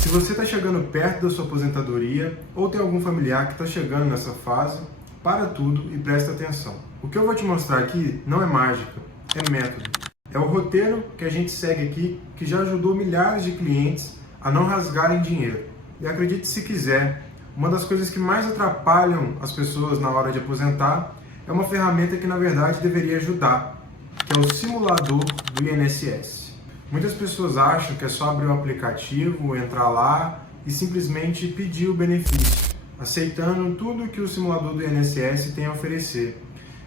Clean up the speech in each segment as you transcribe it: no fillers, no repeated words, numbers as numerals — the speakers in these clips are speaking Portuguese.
Se você está chegando perto da sua aposentadoria ou tem algum familiar que está chegando nessa fase, para tudo e presta atenção. O que eu vou te mostrar aqui não é mágica, é método. É o roteiro que a gente segue aqui que já ajudou milhares de clientes a não rasgarem dinheiro. E acredite se quiser, uma das coisas que mais atrapalham as pessoas na hora de aposentar é uma ferramenta que na verdade deveria ajudar, que é o simulador do INSS. Muitas pessoas acham que é só abrir o aplicativo, entrar lá e simplesmente pedir o benefício, aceitando tudo que o simulador do INSS tem a oferecer.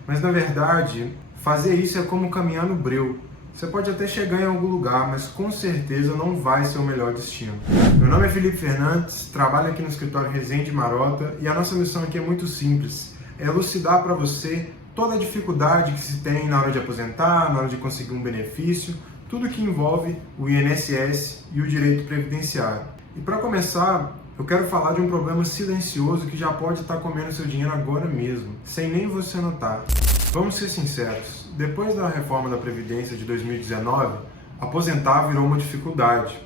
Mas na verdade, fazer isso é como caminhar no breu. Você pode até chegar em algum lugar, mas com certeza não vai ser o melhor destino. Meu nome é Felipe Fernandes, trabalho aqui no escritório Resende Marota e a nossa missão aqui é muito simples, é elucidar para você toda a dificuldade que se tem na hora de aposentar, na hora de conseguir um benefício, tudo que envolve o INSS e o direito previdenciário. E para começar, eu quero falar de um problema silencioso que já pode estar comendo seu dinheiro agora mesmo, sem nem você notar. Vamos ser sinceros, depois da reforma da Previdência de 2019, aposentar virou uma dificuldade.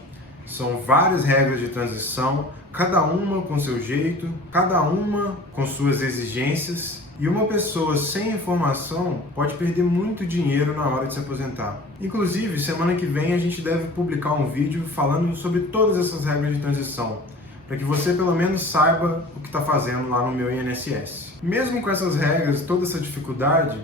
São várias regras de transição, cada uma com seu jeito, cada uma com suas exigências, e uma pessoa sem informação pode perder muito dinheiro na hora de se aposentar. Inclusive, semana que vem a gente deve publicar um vídeo falando sobre todas essas regras de transição, para que você pelo menos saiba o que está fazendo lá no meu INSS. Mesmo com essas regras, toda essa dificuldade,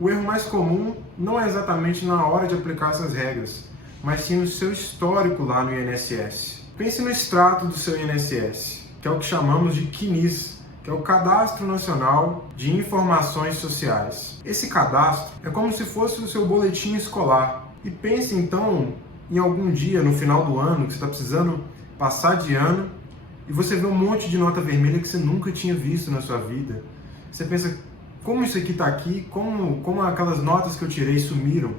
o erro mais comum não é exatamente na hora de aplicar essas regras, mas sim no seu histórico lá no INSS. Pense no extrato do seu INSS, que é o que chamamos de CNIS, que é o Cadastro Nacional de Informações Sociais. Esse cadastro é como se fosse o seu boletim escolar. E pense então em algum dia no final do ano que você está precisando passar de ano e você vê um monte de nota vermelha que você nunca tinha visto na sua vida. Você pensa, como isso aqui está aqui? Como aquelas notas que eu tirei sumiram?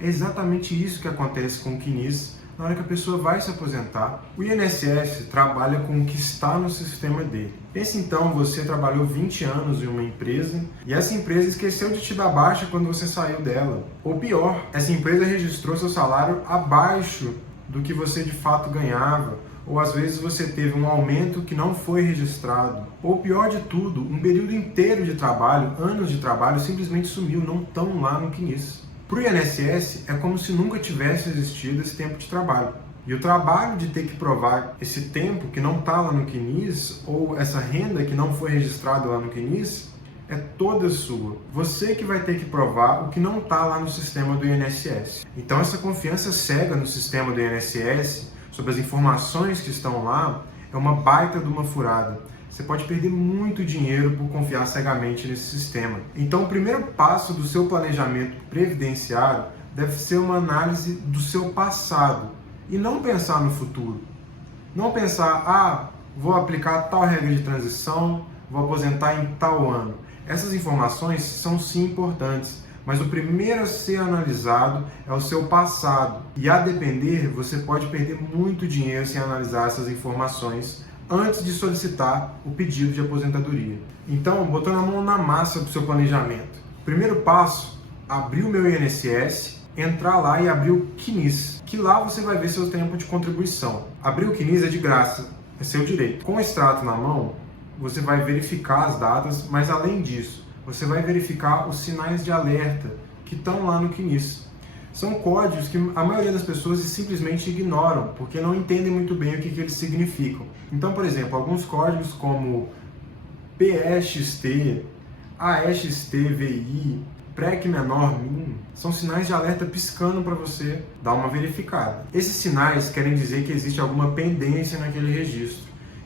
É exatamente isso que acontece com o CNIS na hora que a pessoa vai se aposentar. O INSS trabalha com o que está no sistema dele. Pense então, você trabalhou 20 anos em uma empresa e essa empresa esqueceu de te dar baixa quando você saiu dela. Ou pior, essa empresa registrou seu salário abaixo do que você de fato ganhava. Ou às vezes você teve um aumento que não foi registrado. Ou pior de tudo, um período inteiro de trabalho, anos de trabalho, simplesmente sumiu, não estão lá no CNIS. Para o INSS é como se nunca tivesse existido esse tempo de trabalho. E o trabalho de ter que provar esse tempo que não está lá no CNIS, ou essa renda que não foi registrada lá no CNIS, é toda sua. Você que vai ter que provar o que não está lá no sistema do INSS. Então essa confiança cega no sistema do INSS, sobre as informações que estão lá, é uma baita de uma furada. Você pode perder muito dinheiro por confiar cegamente nesse sistema. Então, o primeiro passo do seu planejamento previdenciário deve ser uma análise do seu passado e não pensar no futuro. Não pensar, vou aplicar tal regra de transição, vou aposentar em tal ano. Essas informações são sim importantes, mas o primeiro a ser analisado é o seu passado. E a depender, você pode perder muito dinheiro sem analisar essas informações antes de solicitar o pedido de aposentadoria. Então, botando a mão na massa do seu planejamento. Primeiro passo, abrir o meu INSS, entrar lá e abrir o CNIS, que lá você vai ver seu tempo de contribuição. Abrir o CNIS é de graça, é seu direito. Com o extrato na mão, você vai verificar as datas, mas além disso, você vai verificar os sinais de alerta que estão lá no CNIS. São códigos que a maioria das pessoas simplesmente ignoram, porque não entendem muito bem o que eles significam. Então, por exemplo, alguns códigos como PEXT, AEXT-VI, PREC menor min, são sinais de alerta piscando para você dar uma verificada. Esses sinais querem dizer que existe alguma pendência naquele registro.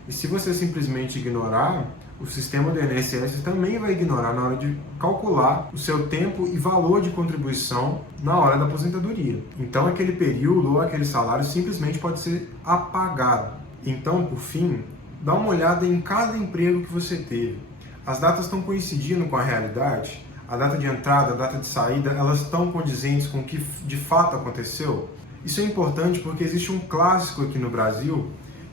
E se você simplesmente ignorar, o sistema do INSS também vai ignorar na hora de calcular o seu tempo e valor de contribuição na hora da aposentadoria. Então, aquele período ou aquele salário simplesmente pode ser apagado. Então, por fim, dá uma olhada em cada emprego que você teve. As datas estão coincidindo com a realidade? A data de entrada, a data de saída, elas estão condizentes com o que de fato aconteceu? Isso é importante porque existe um clássico aqui no Brasil,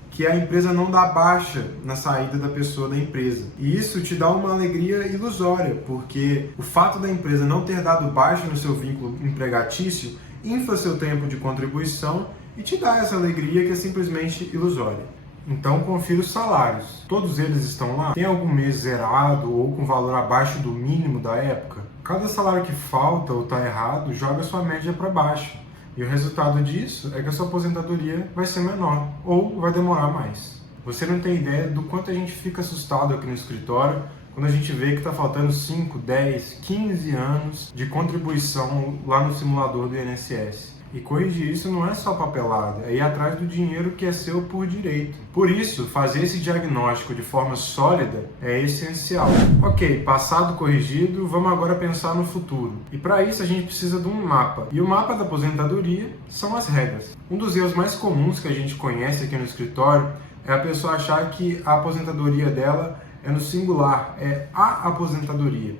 que a empresa não dá baixa na saída da pessoa da empresa. E isso te dá uma alegria ilusória, porque o fato da empresa não ter dado baixa no seu vínculo empregatício infla seu tempo de contribuição e te dá essa alegria que é simplesmente ilusória. Então confira os salários. Todos eles estão lá? Tem algum mês zerado ou com valor abaixo do mínimo da época? Cada salário que falta ou está errado joga sua média para baixo. E o resultado disso é que a sua aposentadoria vai ser menor ou vai demorar mais. Você não tem ideia do quanto a gente fica assustado aqui no escritório quando a gente vê que está faltando 5, 10, 15 anos de contribuição lá no simulador do INSS. E corrigir isso não é só papelada, é ir atrás do dinheiro que é seu por direito. Por isso, fazer esse diagnóstico de forma sólida é essencial. Ok, passado corrigido, vamos agora pensar no futuro. E para isso a gente precisa de um mapa. E o mapa da aposentadoria são as regras. Um dos erros mais comuns que a gente conhece aqui no escritório é a pessoa achar que a aposentadoria dela é no singular, é a aposentadoria.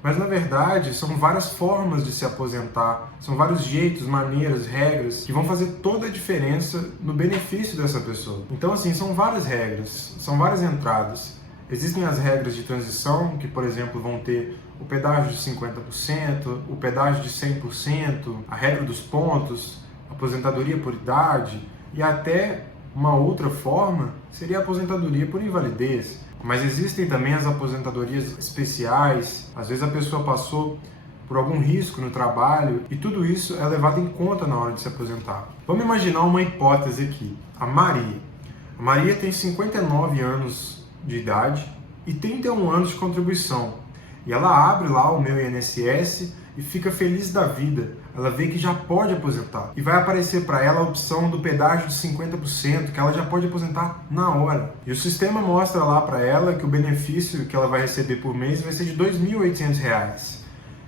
Mas, na verdade, são várias formas de se aposentar, são vários jeitos, maneiras, regras que vão fazer toda a diferença no benefício dessa pessoa. Então, assim, são várias regras, são várias entradas. Existem as regras de transição, que, por exemplo, vão ter o pedágio de 50%, o pedágio de 100%, a regra dos pontos, aposentadoria por idade e até uma outra forma seria a aposentadoria por invalidez. Mas existem também as aposentadorias especiais, às vezes a pessoa passou por algum risco no trabalho e tudo isso é levado em conta na hora de se aposentar. Vamos imaginar uma hipótese aqui. A Maria. A Maria tem 59 anos de idade e 31 anos de contribuição. E ela abre lá o meu INSS e fica feliz da vida. Ela vê que já pode aposentar. E vai aparecer para ela a opção do pedágio de 50%, que ela já pode aposentar na hora. E o sistema mostra lá para ela que o benefício que ela vai receber por mês vai ser de R$ 2.800.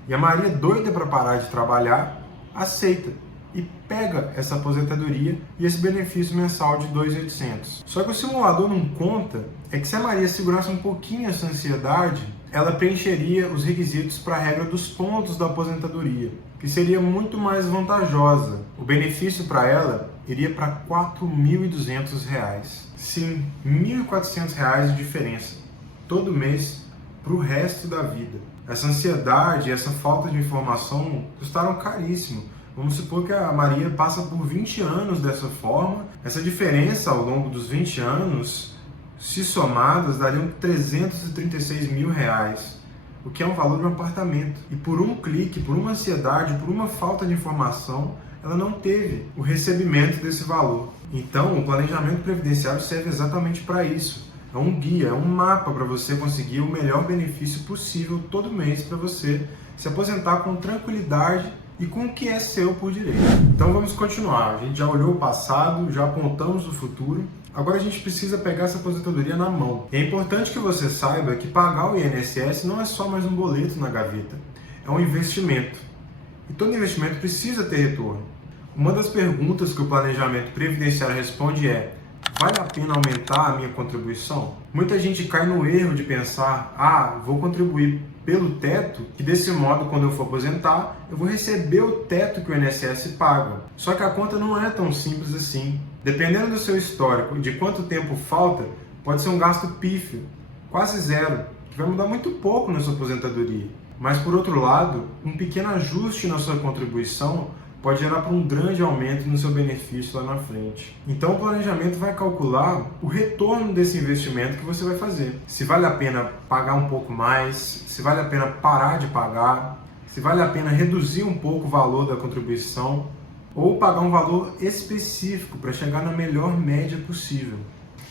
E a Maria, doida para parar de trabalhar, aceita e pega essa aposentadoria e esse benefício mensal de R$ 2.800. Só que o simulador não conta é que se a Maria segurasse um pouquinho essa ansiedade, ela preencheria os requisitos para a regra dos pontos da aposentadoria, que seria muito mais vantajosa. O benefício para ela iria para R$ 4.200. Sim, R$ 1.400 de diferença todo mês para o resto da vida. Essa ansiedade, essa falta de informação custaram caríssimo. Vamos supor que a Maria passa por 20 anos dessa forma. Essa diferença ao longo dos 20 anos, se somadas, dariam R$ 336 mil, o que é um valor de um apartamento. E por um clique, por uma ansiedade, por uma falta de informação, ela não teve o recebimento desse valor. Então, o planejamento previdenciário serve exatamente para isso. É um guia, é um mapa para você conseguir o melhor benefício possível todo mês para você se aposentar com tranquilidade e com o que é seu por direito. Então vamos continuar. A gente já olhou o passado, já apontamos o futuro. Agora a gente precisa pegar essa aposentadoria na mão. É importante que você saiba que pagar o INSS não é só mais um boleto na gaveta. É um investimento. E todo investimento precisa ter retorno. Uma das perguntas que o planejamento previdenciário responde é: vale a pena aumentar a minha contribuição? Muita gente cai no erro de pensar: vou contribuir pelo teto, que desse modo, quando eu for aposentar, eu vou receber o teto que o INSS paga. Só que a conta não é tão simples assim. Dependendo do seu histórico e de quanto tempo falta, pode ser um gasto pífio, quase zero, que vai mudar muito pouco na sua aposentadoria. Mas, por outro lado, um pequeno ajuste na sua contribuição pode gerar para um grande aumento no seu benefício lá na frente. Então o planejamento vai calcular o retorno desse investimento que você vai fazer. Se vale a pena pagar um pouco mais, se vale a pena parar de pagar, se vale a pena reduzir um pouco o valor da contribuição ou pagar um valor específico para chegar na melhor média possível.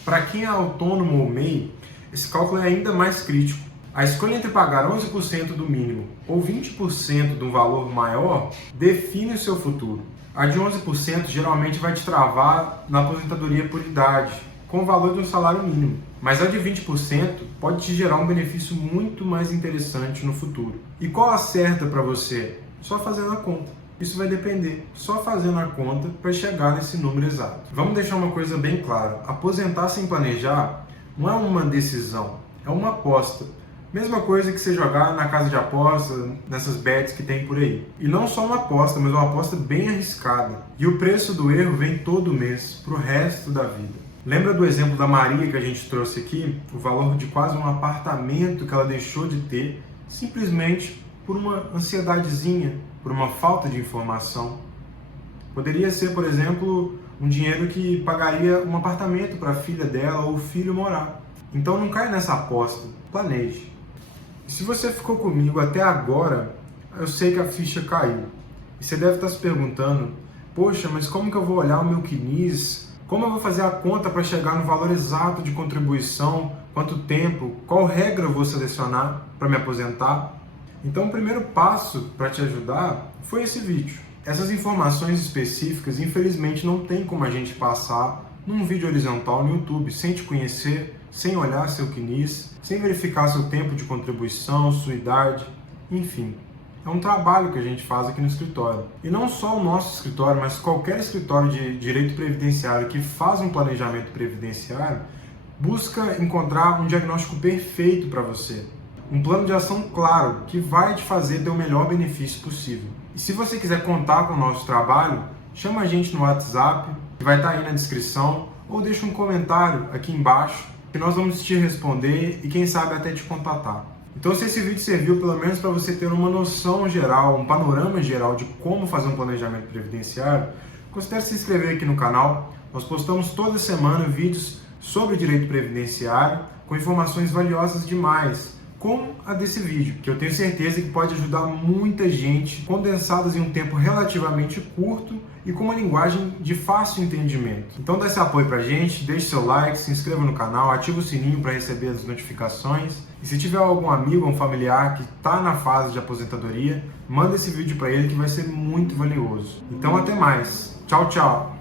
Para quem é autônomo ou MEI, esse cálculo é ainda mais crítico. A escolha entre pagar 11% do mínimo ou 20% de um valor maior define o seu futuro. A de 11% geralmente vai te travar na aposentadoria por idade, com o valor de um salário mínimo. Mas a de 20% pode te gerar um benefício muito mais interessante no futuro. E qual acerta para você? Só fazendo a conta. Isso vai depender, só fazendo a conta para chegar nesse número exato. Vamos deixar uma coisa bem clara: aposentar sem planejar não é uma decisão, é uma aposta. Mesma coisa que você jogar na casa de aposta, nessas bets que tem por aí. E não só uma aposta, mas uma aposta bem arriscada. E o preço do erro vem todo mês, para o resto da vida. Lembra do exemplo da Maria que a gente trouxe aqui? O valor de quase um apartamento que ela deixou de ter, simplesmente por uma ansiedadezinha, por uma falta de informação. Poderia ser, por exemplo, um dinheiro que pagaria um apartamento para a filha dela ou o filho morar. Então não cai nessa aposta, planeje. E se você ficou comigo até agora, eu sei que a ficha caiu. E você deve estar se perguntando, poxa, mas como que eu vou olhar o meu CNIS? Como eu vou fazer a conta para chegar no valor exato de contribuição? Quanto tempo? Qual regra eu vou selecionar para me aposentar? Então o primeiro passo para te ajudar foi esse vídeo. Essas informações específicas, infelizmente, não tem como a gente passar num vídeo horizontal no YouTube, sem te conhecer, sem olhar seu CNIS, sem verificar seu tempo de contribuição, sua idade, enfim. É um trabalho que a gente faz aqui no escritório. E não só o nosso escritório, mas qualquer escritório de direito previdenciário que faz um planejamento previdenciário, busca encontrar um diagnóstico perfeito para você. Um plano de ação claro, que vai te fazer ter o melhor benefício possível. E se você quiser contar com o nosso trabalho, chama a gente no WhatsApp, que vai estar aí na descrição, ou deixa um comentário aqui embaixo, que nós vamos te responder e quem sabe até te contatar. Então, se esse vídeo serviu pelo menos para você ter uma noção geral, um panorama geral de como fazer um planejamento previdenciário, considere se inscrever aqui no canal. Nós postamos toda semana vídeos sobre direito previdenciário com informações valiosas demais, como a desse vídeo, que eu tenho certeza que pode ajudar muita gente, condensadas em um tempo relativamente curto e com uma linguagem de fácil entendimento. Então dá esse apoio pra gente, deixe seu like, se inscreva no canal, ative o sininho para receber as notificações. E se tiver algum amigo ou um familiar que está na fase de aposentadoria, manda esse vídeo para ele que vai ser muito valioso. Então até mais. Tchau, tchau!